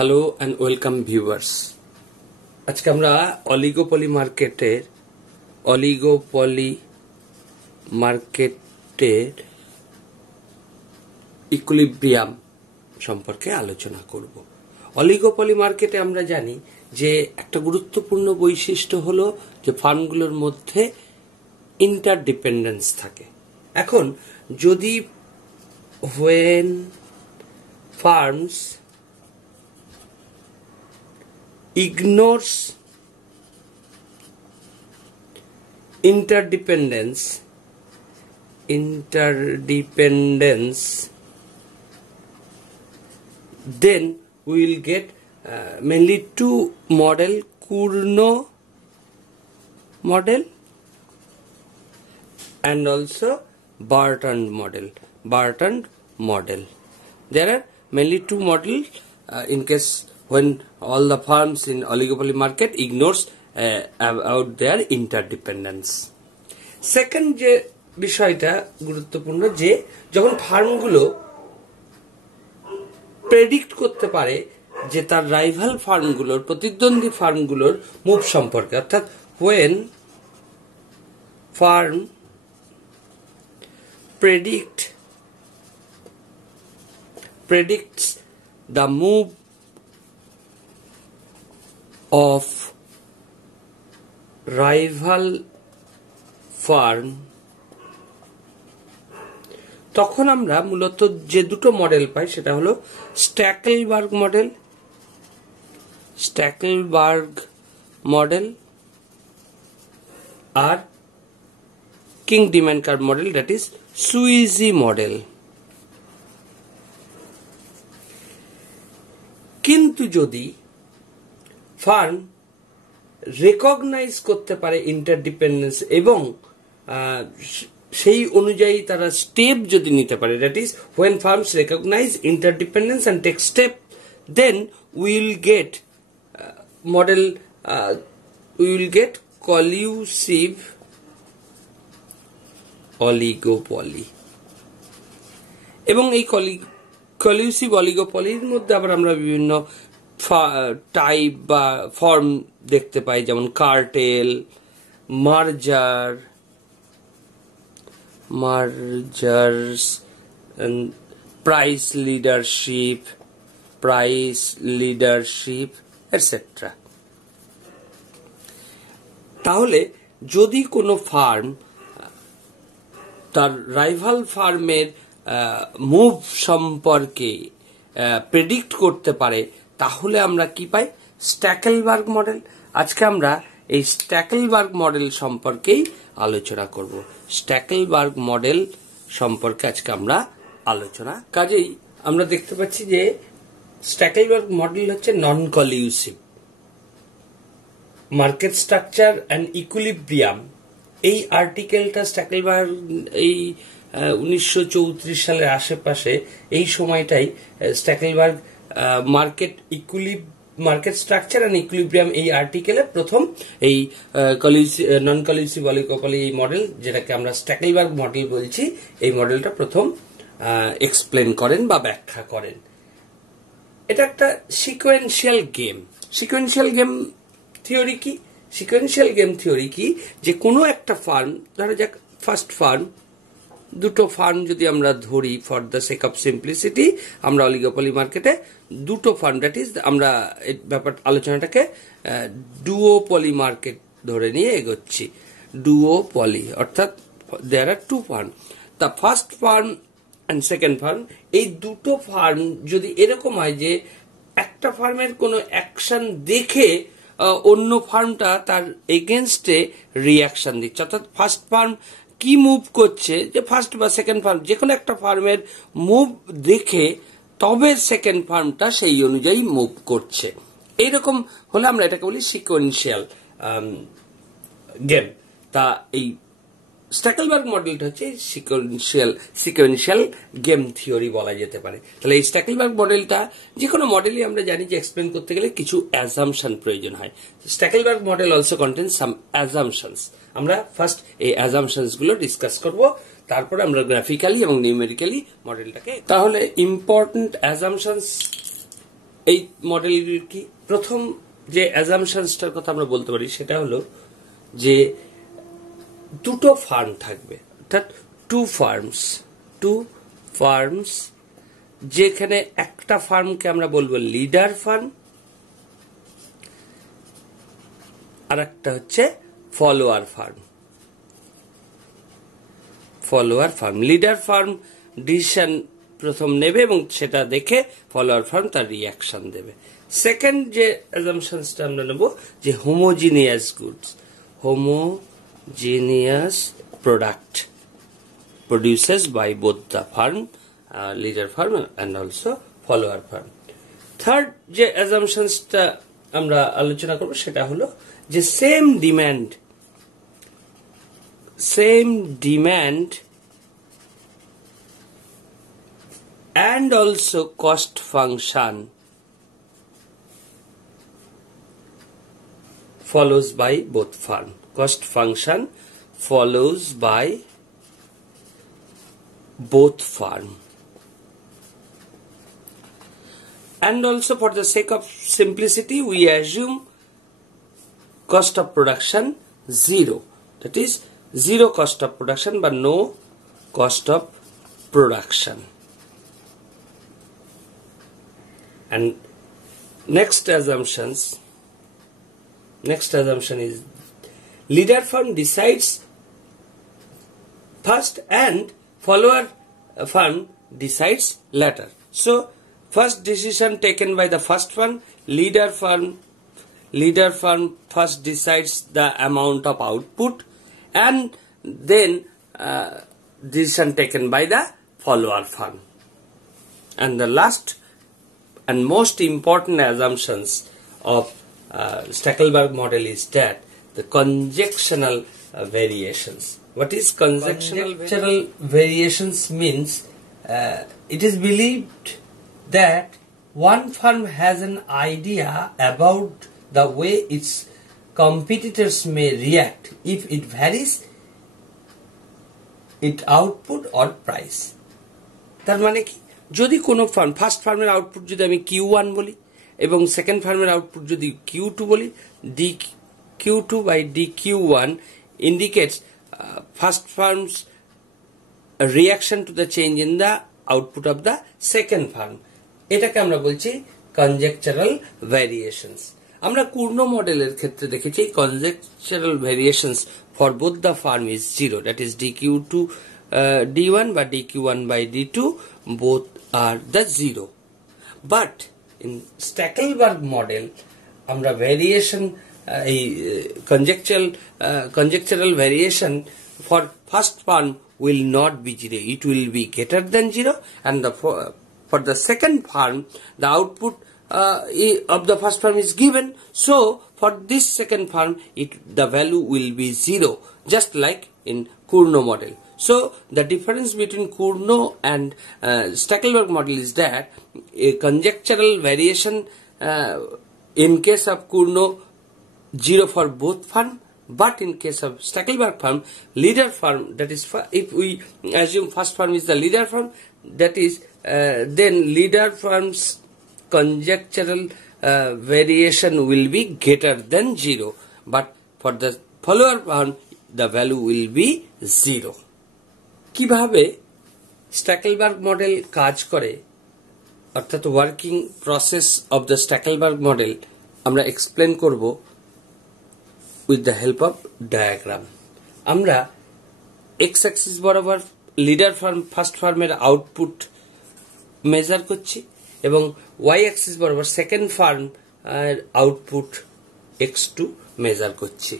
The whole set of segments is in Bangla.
Hello and welcome viewers. আজকে আমরা অলিগোপলি মার্কেটের ইকুইলিব্রিয়াম সম্পর্কে আলোচনা করব। অলিগোপলি মার্কেটে আমরা জানি যে একটা গুরুত্বপূর্ণ বৈশিষ্ট্য হলো যে ফার্মগুলোর মধ্যে ইন্টারডিপেন্ডেন্স থাকে। এখন যদি when farms ignores interdependence, then we will get mainly two model, Kurno model and also Barton model. There are mainly two models in case when all the farms in oligopoly market ignores about their interdependence. Second যে বিষয়টা গুরুত্বপূর্ণ যে যখন ফার্মগুলো প্রেডিক্ট করতে পারে যে তার রাইভাল ফার্মগুলোর প্রতিদ্বন্দ্বী ফার্মগুলোর মুভ সম্পর্কে, অর্থাৎ when farm predicts the move of rival farm, তখন আমরা মূলত যে দুটো মডেল পাই সেটা হলো স্ট্যাকেলবার্গ মডেল আর kinked demand curve model, that is Sweezy model. কিন্তু যদি ফার্ম রেকগনাইজ করতে পারে ইন্টারডিপেন্ডেন্স এবং সেই অনুযায়ী তারা স্টেপ যদি নিতে পারে, that is when farms recognize interdependence and take step, then we will get collusive oligopoly। এবং এই collusive oligopolyর মধ্যে আবার আমরা বিভিন্ন টাইপ বা ফর্ম দেখতে পাই, যেমন কার্টেল, মার্জার্স, প্রাইস লিডারশিপ এটসেট্রা। তাহলে যদি কোনো ফার্ম তার রাইভাল ফার্মের মুভ সম্পর্কে প্রেডিক্ট করতে পারে, তাহলে আমরা কি পাই? স্ট্যাকেলবার্গ মডেল। আজকে আমরা এই স্ট্যাকেলবার্গ মডেল সম্পর্কেই আলোচনা করব। স্ট্যাকেলবার্গ মডেল সম্পর্কে আজকে আমরা আলোচনা, কাজেই আমরা দেখতে পাচ্ছি যে স্ট্যাকেলবার্গ মডেল হচ্ছে নন কলিউসিভ মার্কেট স্ট্রাকচার অ্যান্ড ইকুইলিব্রিয়াম। এই আর্টিকেলটা স্ট্যাকেলবার্গ এই 1934 সালের আশেপাশে এই সময়টাই স্ট্যাকেলবার্গ মার্কেট স্ট্রাকচার এন্ড ইকুইলিব্রিয়াম এই আর্টিকেলে প্রথম এই নন কলিউসিভ অলিগোপলি এই মডেল, যেটাকে আমরা স্ট্যাকেলবার্গ মডেল বলছি, এই মডেলটা প্রথম এক্সপ্লেন করেন বা ব্যাখ্যা করেন। এটা একটা সিকোয়েন্সিয়াল গেম থিওরি কি? সিকোয়েন্সিয়াল গেম থিওরি কি? যে কোনো একটা ফার্ম, ধরা যাক ফার্স্ট ফার্ম, দুটো ফার্ম যদি আমরা ধরি for the sake of simplicity, আমরা অলিগোপলি মার্কেটে দুটো ফার্ম, দ্যাট ইজ আমরা এই ব্যাপার আলোচনাটাকে ডুওপলি মার্কেট ধরে নিয়ে এগোচ্ছি। ডুওপলি অর্থাৎ there are two firm, the first firm and second firm. এই দুটো ফার্ম যদি এরকম হয় যে একটা ফার্মের কোনো অ্যাকশন দেখে অন্য ফার্মটা তার এগেনস্টে রিয়াকশন দিচ্ছে, অর্থাৎ ফার্স্ট ফার্ম কি মুভ করছে, যে ফার্স্ট বা সেকেন্ড ফার্ম যে কোনো একটা ফার্মের মুভ দেখে তবে সেকেন্ড ফার্মটা সেই অনুযায়ী মুভ করছে, এইরকম হলে আমরা এটাকে বলি সিকোয়েন্সিয়াল গেম। তা এই স্ট্যাকেলবার্গ মডেলটা হচ্ছে সিকোয়েন্সিয়াল গেম থিওরি বলা যেতে পারে। তাহলে এই স্ট্যাকেলবার্গ মডেলটা, যে কোনো মডেলই আমরা জানি যে এক্সপ্লেন করতে গেলে কিছু অ্যাজাম্পশন প্রয়োজন হয়। স্ট্যাকেলবার্গ মডেল অলসো কন্টেন্স সাম অ্যাজাম্পশনস। আমরা ফার্স্ট এই অ্যাজাম্পশনস গুলো ডিসকাস করব, তারপরে আমরা গ্রাফিক্যালি এবং নিউমেরিক্যালি মডেলটাকে। তাহলে ইম্পর্টেন্ট অ্যাজাম্পশনস এই মডেলগুলি কি? প্রথম যে অ্যাজাম্পশনসটার কথা আমরা বলতে পারি সেটা হলো যে দুটো ফার্ম থাকবে, অর্থাৎ টু ফার্মস, যেখানে একটা ফার্মকে আমরা বলবো লিডার ফার্ম, আর একটা হচ্ছে follower firm. Leader firm decision প্রথম নেবে এবং সেটা দেখে ফলোয়ার ফার্ম তার রিয়াকশন দেবে। সেকেন্ড যে অ্যাজাম্পশনসটা আমরা নেব যে homogeneous product produces by both the firm, leader firm and also follower firm. Third যে অ্যাজাম্পশনসটা আমরা আলোচনা করব সেটা হলো যে same demand and also cost function follows by both firm. Cost function follows by both firm. And also for the sake of simplicity we assume cost of production 0. That is 0 cost of production but no cost of production. And next assumption is leader firm decides first and follower firm decides later. So first decision taken by the first one, leader firm first decides the amount of output, and then decision taken by the follower firm. And the last and most important assumptions of Stackelberg model is that the conjectural variations. What is conjectural variations? Means it is believed that one firm has an idea about the way its competitors may react if it varies its output or price. তার মানে কি, যদি কোনো ফার্ম ফার্স্ট ফার্মের আউটপুট যদি আমি Q1 বলি এবং সেকেন্ড ফার্মের আউটপুট যদি Q2 বলি, dQ2 by dQ1 indicates first firm's reaction to the change in the output of the second firm. এটাকে আমরা বলছি conjectural variations. আমরা পূর্ণ মডেলের ক্ষেত্রে দেখেছি conjectural variations for both the firm is 0. That is dQ2 D1 বা dQ1 by D2 both are the 0. But in Stackelberg model আমরা variation conjectural variation for first firm will not be 0. It will be greater than 0, and for the second firm the output of the first firm is given. So for this second firm the value will be 0, just like in Cournot model. So the difference between Cournot and Stackelberg model is that a conjectural variation in case of Cournot 0 for both firm, but in case of Stackelberg firm, leader firm, that is if we assume first firm is the leader firm, that is then leader firm's conjectural variation will be greater than 0, but for the follower firm the value will be 0. কিভাবে Stackelberg model কাজ করে, অর্থাৎ working process of the Stackelberg model আমরা এক্সপ্লেন করব with the help of diagram. আমরা এক্স অ্যাক্সিস বরাবর লিডার ফার্ম ফার্স্ট ফার্মের আউটপুট মেজার করছি এবং ওয়াই অ্যাক্সিস বরাবর second farm output x2 measure করছি।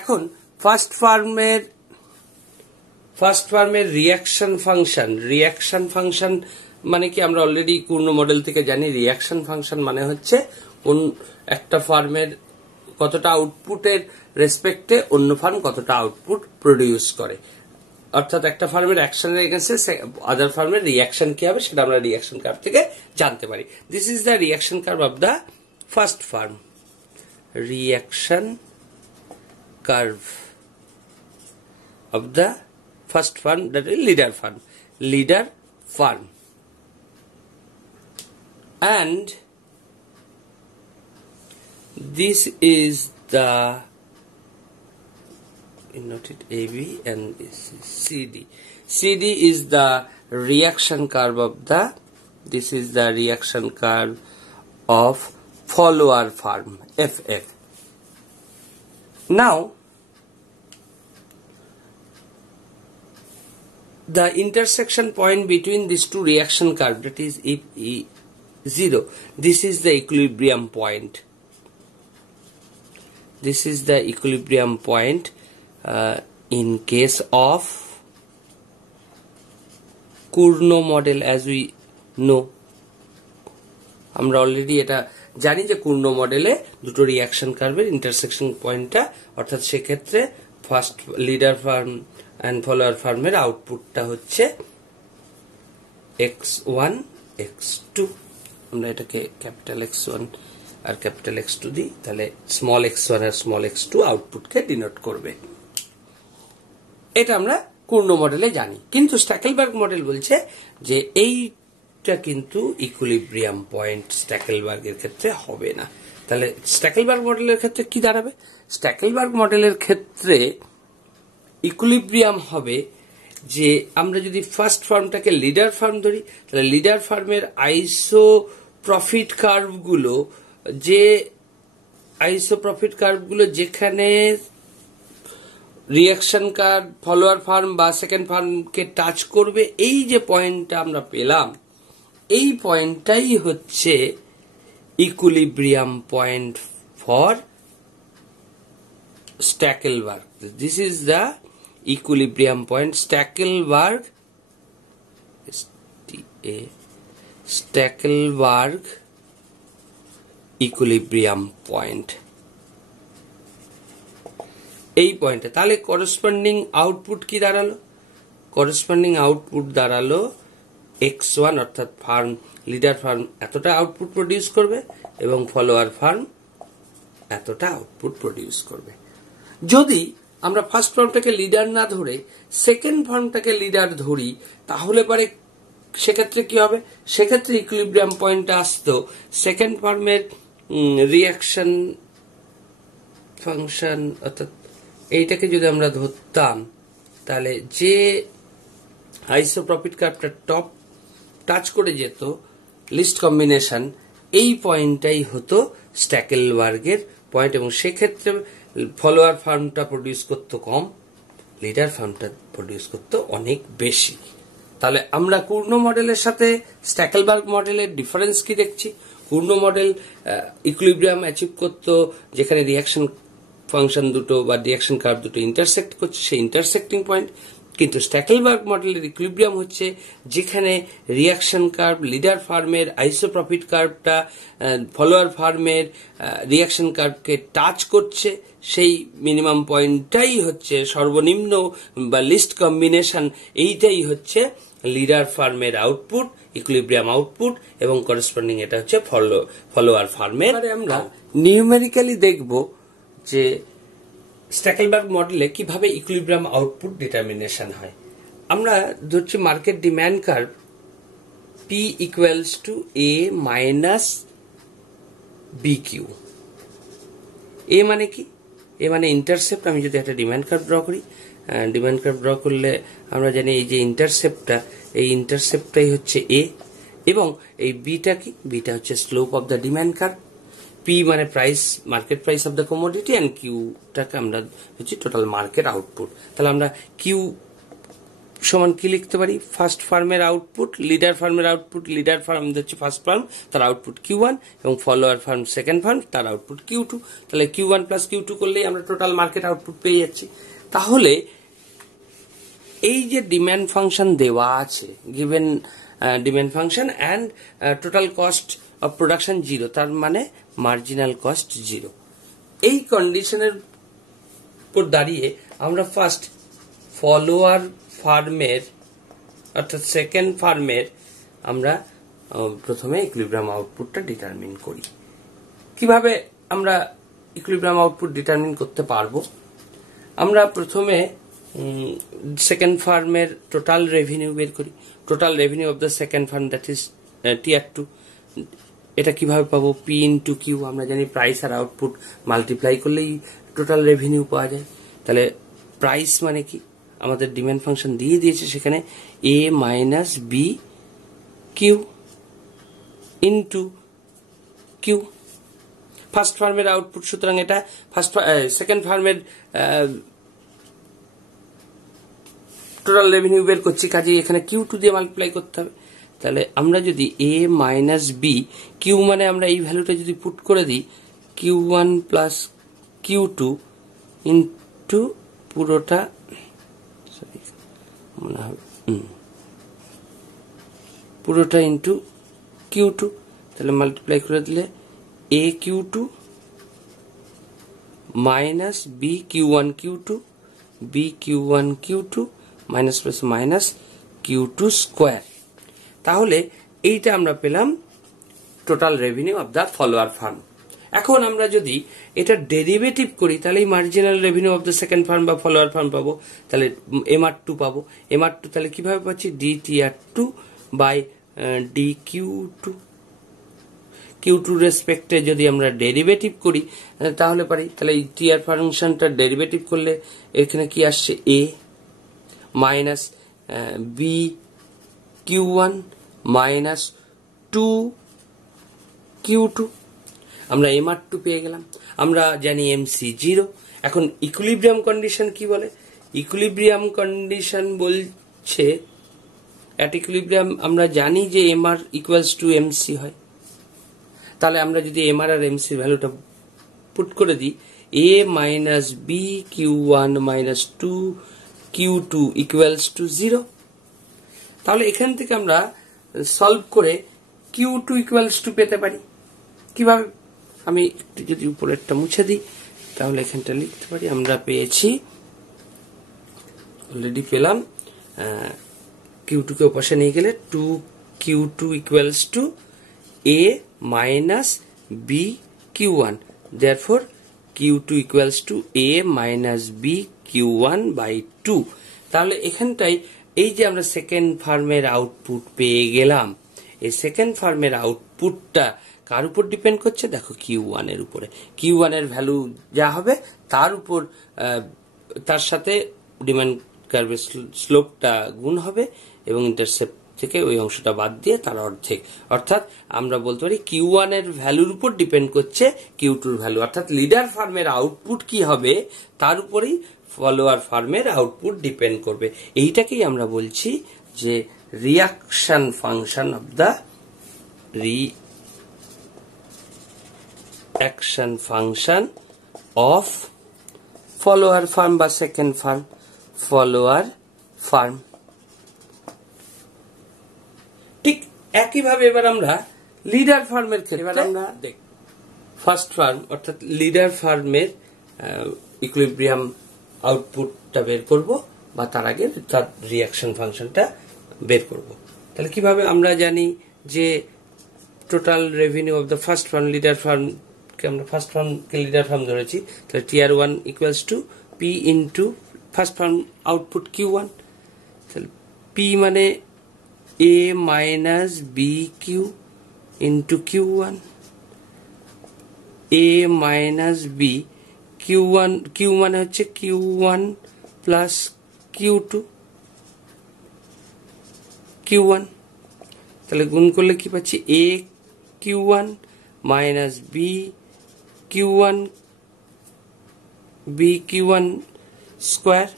এখন ফার্স্ট ফার্মের রিয়াকশন ফাংশন মানে কি, আমরা অলরেডি Cournot মডেল থেকে জানি রিয়াকশন ফাংশন মানে হচ্ছে কোন একটা ফার্মের কতটা আউটপুটের রেসপেক্টে অন্য ফার্ম কতটা আউটপুট প্রডিউস করে, অর্থাৎ একটা ফার্মের অ্যাকশনের এগেইনস্টে আদার ফার্মের রিয়াকশন কি হবে সেটা আমরা রিয়াকশন কার্ভ থেকে জানতে পারি। This is the reaction curve of the first farm. Reaction curve of the first firm, that is leader firm. and this is the noted AB and this is CD. CD is the reaction curve of the, this is the reaction curve of follower farm FF. Now the intersection point between these two reaction curve, that is if E0, this is the equilibrium point. This is the equilibrium point in case of Cournot model, as we know. আমরা অলরেডি এটা জানি যে Cournot মডেলে দুটো রিঅ্যাকশন কার্ভের ইন্টারসেকশন পয়েন্টটা, অর্থাৎ সেক্ষেত্রে first leader firm and follower ফার্মের আউটপুটটা হচ্ছে x1 x2। আমরা এটাকে ক্যাপিটাল x1 আর ক্যাপিটাল x2 দিই, তাহলে স্মল x1 আর স্মল x2 আউটপুটকে ডিনোট করবে। এটা আমরা Cournot মডেলে জানি, কিন্তু স্ট্যাকেলবার্গ মডেল বলছে যে এইটা কিন্তু ইকুইলিব্রিয়াম পয়েন্ট স্ট্যাকেলবার্গের ক্ষেত্রে হবে না। তাহলে স্ট্যাকেলবার্গ মডেলের ক্ষেত্রে কি দাঁড়াবে? স্ট্যাকেলবার্গ মডেলের ক্ষেত্রে ইকুইলিব্রিয়াম হবে যে আমরা যদি ফার্স্ট ফার্মটাকে লিডার ফার্ম ধরি, তাহলে লিডার ফার্মের আইসো প্রফিট কার্ভগুলো, যে আইসো প্রফিট কার্ভগুলো যেখানে রিঅ্যাকশন কার্ভ ফলোয়ার ফার্ম বা সেকেন্ড ফার্মকে টাচ করবে, এই যে পয়েন্টটা আমরা পেলাম, এই পয়েন্টটাই হচ্ছে equilibrium point for Stackelberg. This is the equilibrium point. Stackelberg equilibrium point. এই পয়েন্টে তাহলে করসপন্ডিং আউটপুট কি দাঁড়ালো? করসপন্ডিং আউটপুট দাঁড়ালো x1, অর্থাৎ ফার্ম লিডার ফার্ম এতটা আউটপুট প্রডিউস করবে এবং ফলোয়ার ফার্ম এতটা আউটপুট প্রডিউস করবে। যদি আমরা ফার্স্ট ফার্মটাকে লিডার না ধরে সেকেন্ড ফার্মটাকে লিডার ধরি, তাহলে পরে সেক্ষেত্রে কি হবে? সেক্ষেত্রে ইকুইলিব্রিয়াম পয়েন্টে আসতো সেকেন্ড ফার্মের রিঅ্যাকশন ফাংশন, অর্থাৎ এইটাকে যদি আমরা ধরতাম, তাহলে যে আইসো প্রফিট কার্ভটা টপ টাচ করে যেত লিস্ট কম্বিনেশন, এই পয়েন্টটাই হতো স্ট্যাকেলবার্গের পয়েন্ট, এবং সেক্ষেত্রে ফলোয়ার ফার্মটা প্রডিউস করতো কম, লিডার ফার্মটা প্রডিউস করতো অনেক বেশি। তাহলে আমরা Cournot মডেলের সাথে স্ট্যাকেলবার্গ মডেলের ডিফারেন্স কি দেখছি? Cournot মডেল ইকুইলিব্রিয়াম অ্যাচিভ করতো যেখানে রিঅ্যাকশন ফাংশন দুটো বা রিঅ্যাকশন কার্ভ দুটো ইন্টারসেক্ট করছে, সেই ইন্টারসেক্টিং পয়েন্ট। কিন্তু স্ট্যাকেলবার্গ মডেলের ইকুইলিব্রিয়াম হচ্ছে যেখানে রিঅ্যাকশন কার্ভ লিডার ফার্মের আইসো প্রফিট কার্ভটা ফলোয়ার ফার্মের রিঅ্যাকশন কার্ভকে টাচ করছে, সেই মিনিমাম পয়েন্টটাই হচ্ছে সর্বনিম্ন বা লিস্ট কম্বিনেশন, এইটাই হচ্ছে লিডার ফার্মের আউটপুট, ইকুইলিব্রিয়াম আউটপুট, এবং করসপন্ডিং এটা হচ্ছে ফলোয়ার ফার্মের। আমরা নিউমেরিক্যালি দেখব যে স্ট্যাকেলবার্গ মডেলে কিভাবে ইকুইলিব্রিয়াম আউটপুট ডিটারমিনেশন হয়। আমরা ধরছি market demand curve P equals to A minus BQ। এ মানে কি? এ মানে ইন্টারসেপ্ট। আমি যদি একটা ডিমান্ড কার্ভ ড্র করি, ডিমান্ড কার্ভ ড্র করলে আমরা জানি এই যে ইন্টারসেপ্টটা, এই ইন্টারসেপ্টটাই হচ্ছে A, এবং এই বিটা কি? বিটা হচ্ছে slope of the demand curve. P মানে price, market price of the commodity, and কিউটাকে আমরা হচ্ছে টোটাল মার্কেট আউটপুট। তাহলে আমরা কিউ সমান কি লিখতে পারি? ফার্স্ট ফার্মের আউটপুট, লিডার ফার্মের আউটপুট, লিডার ফার্ম হচ্ছে ফার্স্ট ফার্ম, তার আউটপুট Q1, এবং ফলোয়ার ফার্ম সেকেন্ড ফার্ম, তার আউটপুট Q2। তাহলে Q1 প্লাস Q2 করলেই আমরা টোটাল মার্কেট আউটপুট পেয়ে যাচ্ছি। তাহলে এই যে ডিমান্ড ফাংশন দেওয়া আছে, given demand function and total cost of production 0, তার মানে মার্জিনাল কস্ট 0। এই কন্ডিশনের উপর দাঁড়িয়ে আমরা ফার্স্ট ফলোয়ার ফার্মের অর্থাৎ সেকেন্ড ফার্মের আমরা প্রথমে ইকুইলিব্রিয়াম আউটপুটটা ডিটারমিন করি। কিভাবে আমরা ইকুইলিব্রিয়াম আউটপুট ডিটারমিন করতে পারবো? আমরা প্রথমে সেকেন্ড ফার্মের টোটাল রেভিনিউ বের করি, total revenue of the second firm, that is Tier 2। এটা কিভাবে পাবো, পি ইন্টু কিউ। আমরা জানি প্রাইস আর আউটপুট মাল্টিপ্লাই করলেই টোটাল রেভিনিউ পাওয়া যায়। তাহলে প্রাইস মানে কি, আমাদের ডিমান্ড ফাংশন দিয়ে দিয়েছে সেখানে a minus B q into q. First ফার্মের আউটপুট, সুতরাং এটা সেকেন্ড ফার্মের টোটাল রেভিনিউ বের করছি, কাজে এখানে কিউ টু দিয়ে মাল্টিপ্লাই করতে হবে। তাহলে আমরা যদি এ মাইনাস বি কিউ মানে আমরা এই ভ্যালুটা যদি পুট করে দিই q one plus q two into পুরোটা মনে হবে পুরোটা ইন্টু কিউ টু, তাহলে মাল্টিপ্লাই করে দিলে a q two minus B Q one Q two, b Q one Q two minus plus minus q two square. তাহলে এইটা আমরা পেলাম total revenue of the follower firm. এখন আমরা যদি এটা ডেরিভেটিভ করি তাহলে marginal revenue of the second firm বা ফলোয়ার ফার্ম পাবো। তাহলে এমআর টু পাবো। এমআর টু তাহলে কিভাবে পাচ্ছি, d TR two by d q two. Q two রেসপেক্টে যদি আমরা ডেরিভেটিভ করি তাহলে পারি। তাহলে এই টিআর ফাংশনটা ডেরিভেটিভ করলে এখানে কি আসছে, a minus B Q one minus two Q two. আমরা এমআর টু পেয়ে গেলাম। আমরা জানি এমসি জিরো। এখন ইকুইলিব্রিয়াম কন্ডিশন কি বলে, ইকুইলিব্রিয়াম কন্ডিশন বলছে অ্যাট ইকুইলিব্রিয়াম আমরা জানি যে এমআর ইকুয়ালস টু এমসি হয়। তাহলে আমরা যদি এমআর আর এমসির ভ্যালুটা পুট করে দিই a minus B Q one minus two Q two equals to zero, তাহলে এখান থেকে আমরা সলভ করে কিউ টু ইকুয়ালস টু পেতে পারি। কিভাবে, আমি একটু যদি উপরেরটা মুছে দিই তাহলে এখানটা লিখতে পারি। আমরা পেয়েছি, অলরেডি পেলাম, কিউ টু কে পাশে নিয়ে গেলে two Q two equals to A minus B Q one, therefore Q two equals to A minus B Q one by two. তাহলে এখানটাই এই যে আমরা সেকেন্ড ফার্মের আউটপুট পেয়ে গেলাম, এই সেকেন্ড ফার্মের আউটপুটটা কার উপর ডিপেন্ড করছে, দেখো কিউ ওয়ান এর উপরে। কিউ ওয়ান এর ভ্যালু যা হবে তার উপর তার সাথে ডিমান্ড কার্ভের স্লোপটা গুণ হবে এবং ইন্টারসেপ্ট থেকে ওই অংশটা বাদ দিয়ে তার অর্ধেক। অর্থাৎ আমরা বলতে পারি কিউ ওয়ান এর ভ্যালুর উপর ডিপেন্ড করছে কিউ টুর ভ্যালু। অর্থাৎ লিডার ফার্মের আউটপুট কি হবে তার উপরেই ফলোয়ার ফার্মের আউটপুট ডিপেন্ড করবে। এইটাকেই আমরা বলছি যে reaction function of the reaction function of follower farm বা সেকেন্ড ফার্ম, ফলোয়ার ফার্ম। ঠিক একইভাবে এবার আমরা লিডার ফার্মের ক্ষেত্রে আমরা দেখ ফার্স্ট ফার্ম অর্থাৎ লিডার ফার্মের ইকুইলিব্রিয়াম আউটপুটটা বের করব বা তার আগে তার রিয়াকশন ফাংশনটা বের করব। তাহলে কিভাবে, আমরা জানি যে total revenue of the first firm, leader ফার্মকে আমরা ফার্স্ট ফার্মকে লিডার ফার্ম ধরেছি, তাহলে TR one equals to p into first firm output q one. তাহলে পি মানে a minus B q into q one, a minus B Q one, q মানে হচ্ছে q one plus q two q one. তাহলে গুণ করলে কি পাচ্ছি, a q one minus B Q one, b Q one square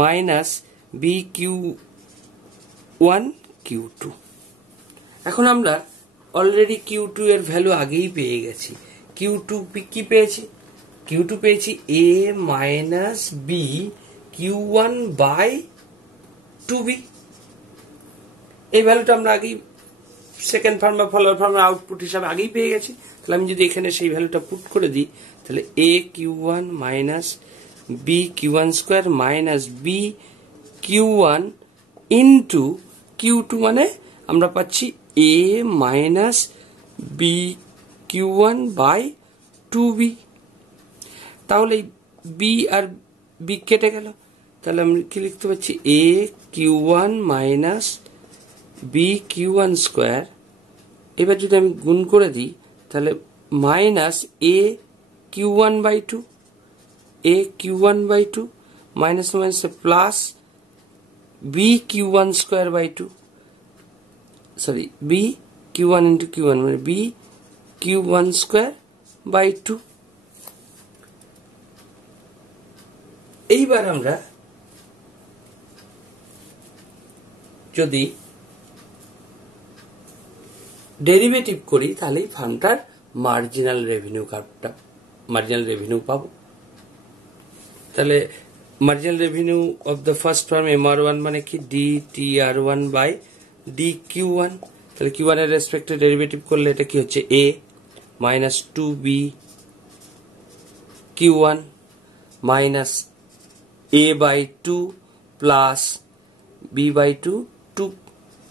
minus B Q one Q two. এখন আমরা অলরেডি কিউ টু এর ভ্যালু আগেই পেয়ে গেছি। কিউ টু কি পেয়েছি, কিউ টু পেয়েছি a minus B Q one by two b. এই ভ্যালুটা আমরা আগেই সেকেন্ড ফার্ম বা ফলোয়ার ফার্মের আউটপুট হিসাবে আগেই পেয়ে গেছি। তাহলে আমি যদি এখানে সেই ভ্যালুটা পুট করে দিই তাহলে a q one minus B Q one square minus B Q one into q two মানে আমরা পাচ্ছি a minus B Q one by two b. তাহলে বি আর বি কেটে গেল, তাহলে আমরা কি লিখতে পাচ্ছি, a q one minus B Q one square এবার যদি আমি গুণ করে দিই তাহলে minus a q one by two, a q one by two minus minus plus B Q one square by two, sorry b Q one into q one মানে b Q one square by two. এইবার আমরা যদি ডেরিভেটিভ করি তাহলে ফার্মটার মার্জিনাল রেভিনিউ কার্ভটা, মার্জিনাল রেভিনিউ পাবো। তাহলে marginal revenue of the first firm MR1 মানে কি DTR1 বাই DQ1। তাহলে Q1 এর রেসপেক্টে ডেরিভেটিভ করলে এটা কি হচ্ছে A minus 2B Q1 minus A by 2 plus B by 2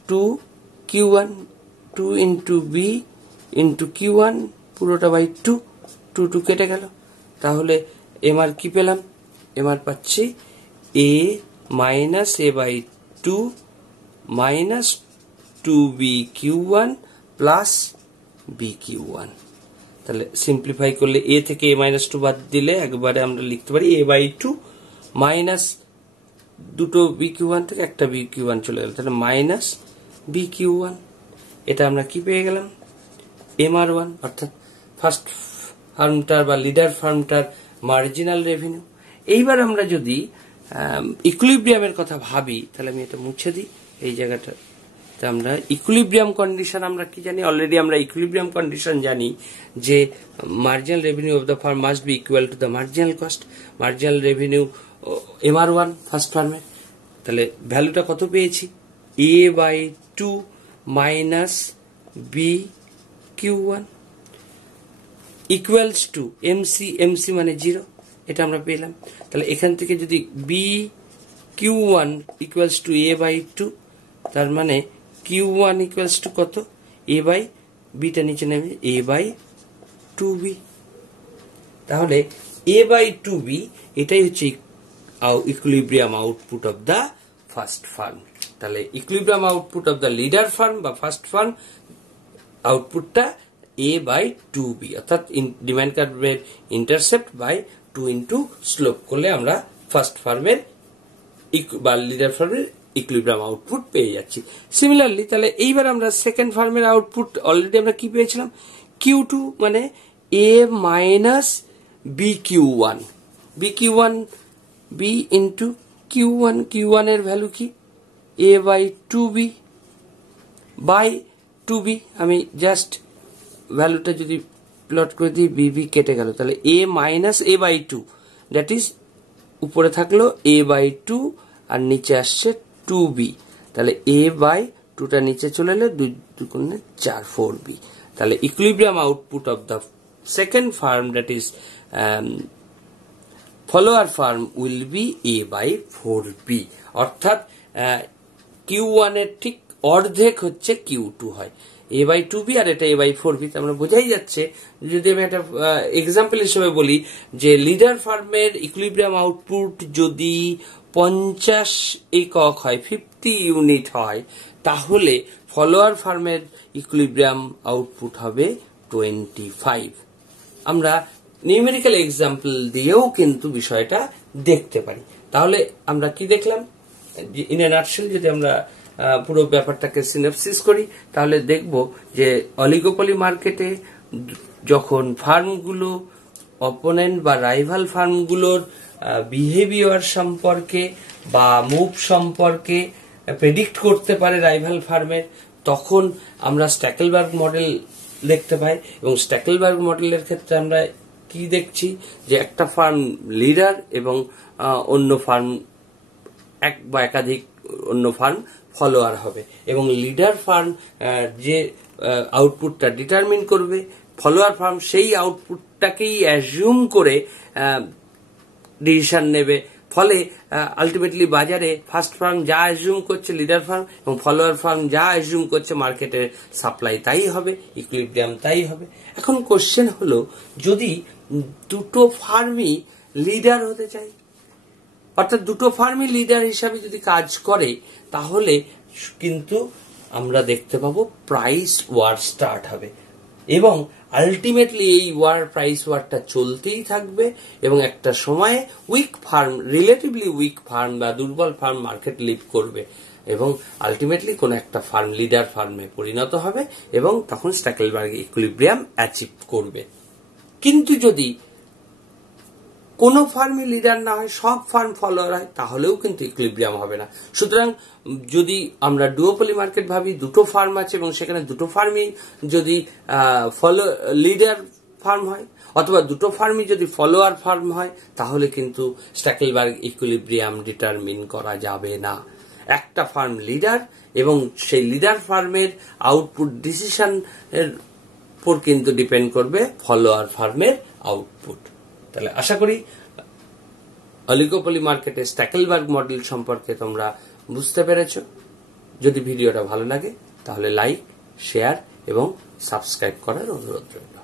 2 Q1 2 into B into Q1 পুরোটা বাই 2 2 কেটে গেল। তাহলে এমআর কি পেলাম? এমআর পাচ্ছি a minus a by 2 minus 2B Q1 plus b Q1। তাহলে সিম্পলিফাই করলে এ থেকে এ মাইনাস 2 বাদ দিলে একবারে আমরা লিখতে পারি এ বাই 2 মাইনাস দুটো বি Q1 থেকে একটা বি Q1 চলে গেল, তাহলে মাইনাস বি Q1। এটা আমরা কি পেয়ে গেলাম? MR1 অর্থাৎ ফার্স্ট ফার্মটার বা লিডার ফার্মটার মার্জিনাল রেভিনিউ। এইবার আমরা যদি ইকুইলিব্রিয়ামের কথা ভাবি তাহলে আমি এটা মুছে দিই এই জায়গাটা। আমরা ইকুইলিব্রিয়াম কন্ডিশন আমরা কি জানি? অলরেডি আমরা ইকুইলিব্রিয়াম কন্ডিশন জানি যে marginal revenue of the firm must be equal to the marginal cost. Marginal revenue MR1 first ফার্মের, তাহলে ভ্যালুটা কত পেয়েছি? A by 2 minus b Q1 equals to MC মানে 0, এটা আমরা পেলাম। তাহলে এখান থেকে যদি b Q1 equals to a by 2, তার মানে Q1 ইকুয়ালস টু কত? এ বাই বিটা নিচে নেমে এ বাই 2B। তাহলে এ বাই 2B এটাই হচ্ছে equilibrium output of the first firm. তাহলে equilibrium output of the leader firm বা ফার্স্ট ফার্ম আউটপুটটা এ বাই 2B, অর্থাৎ ডিমান্ড কার্ভের ইন্টারসেপ্ট বাই 2 ইন্টু স্লোপ করলে আমরা ফার্স্ট ফার্মের বা লিডার ফার্মের ইকুইলিব্রিয়াম আউটপুট পেয়ে যাচ্ছি। সিমিলারলি তাহলে এইবার আমরা সেকেন্ড ফার্মের আউটপুট অলরেডি আমরা কি পেয়েছিলাম? Q2 মানে a minus b Q1, b Q1 b into Q1, Q1 এর ভ্যালু কি? A by 2B by 2B। আমি জাস্ট ভ্যালুটা যদি প্লট করে দিই বিবি কেটে গেল, তাহলে a minus a by 2 that is উপরে থাকলো এ বাই 2 আর নিচে আসছে 2B, তাহলে এ বাই 2টা নিচে চলে এলে 2 গুণে 4 4B। তাহলে equilibrium output of the second firm that is follower firm will be A by 4B, অর্থাৎ Q1 এর ঠিক অর্ধেক হচ্ছে Q2 হয়, এ বাই 2B আর এটা এ বাই 4B। আমরা বোঝাই যাচ্ছে, যদি আমি একটা এক্সাম্পল হিসেবে বলি যে লিডার ফার্মের ইকুইলিব্রিয়াম আউটপুট যদি 50 একক হয়, 50 ইউনিট হয়, তাহলে ফলোয়ার ফার্মের ইকুইলিব্রিয়াম আউটপুট হবে 25। আমরা নিউমেরিক্যাল এক্সাম্পল দিয়েও কিন্তু বিষয়টা দেখতে পারি। তাহলে আমরা কি দেখলাম? ইন এ নাটশেল যদি আমরা পুরো ব্যাপারটাকে সিনপসিস করি তাহলে দেখব যে অলিগোপলি মার্কেটে যখন ফার্মগুলো অপোনেন্ট বা রাইভাল ফার্মগুলোর বিহেভিয়ার সম্পর্কে বা মুভ সম্পর্কে প্রেডিক্ট করতে পারে রাইভাল ফার্মের, তখন আমরা স্ট্যাকেলবার্গ মডেল দেখতে পাই। এবং স্ট্যাকেলবার্গ মডেলের ক্ষেত্রে আমরা কি দেখছি যে একটা ফার্ম লিডার এবং অন্য ফার্ম এক বা একাধিক অন্য ফার্ম ফলোয়ার হবে, এবং লিডার ফার্ম যে আউটপুটটা ডিটারমিন করবে, ফলোয়ার ফার্ম সেই আউটপুটটাকেই অ্যাজিউম করে ডিসিশন নেবে। ফলে আলটিমেটলি বাজারে ফার্স্ট ফার্ম যা অ্যাজিউম করছে লিডার ফার্ম এবং ফলোয়ার ফার্ম যা অ্যাজিউম করছে মার্কেটের সাপ্লাই তাই হবে, ইকুইলিব্রিয়াম তাই হবে। এখন কোশ্চেন হলো, যদি দুটো ফার্মই লিডার হতে চাই, অর্থাৎ দুটো ফার্মই লিডার হিসাবে যদি কাজ করে, তাহলে কিন্তু আমরা দেখতে পাবো প্রাইস ওয়ার স্টার্ট হবে এবং আলটিমেটলি এই প্রাইস ওয়ারটা চলতেই থাকবে এবং একটা সময়ে weak firm, relatively weak firm বা দুর্বল ফার্ম মার্কেট লিভ করবে এবং আলটিমেটলি কোন একটা ফার্ম লিডার ফার্মে পরিণত হবে এবং তখন স্ট্যাকেলবার্গ ইকুইলিব্রিয়াম অ্যাচিভ করবে। কিন্তু যদি কোন ফার্মই লিডার না হয়, সব ফার্ম ফলোয়ার হয়, তাহলেও কিন্তু ইকুইলিব্রিয়াম হবে না। সুতরাং যদি আমরা ডুওপলি মার্কেট ভাবি, দুটো ফার্ম আছে এবং সেখানে দুটো ফার্মই যদি লিডার ফার্ম হয় অথবা দুটো ফার্মই যদি ফলোয়ার ফার্ম হয়, তাহলে কিন্তু স্ট্যাকেলবার্গ ইকুইলিব্রিয়াম ডিটারমিন করা যাবে না। একটা ফার্ম লিডার এবং সেই লিডার ফার্মের আউটপুট ডিসিশন এর উপর কিন্তু ডিপেন্ড করবে ফলোয়ার ফার্মের আউটপুট। তাহলে আশা করি অলিগোপলি মার্কেটে স্ট্যাকেলবার্গ মডেল সম্পর্কে তোমরা বুঝতে পেরেছো। যদি ভিডিওটা ভালো লাগে তাহলে লাইক, শেয়ার এবং সাবস্ক্রাইব করার অনুরোধ রইল।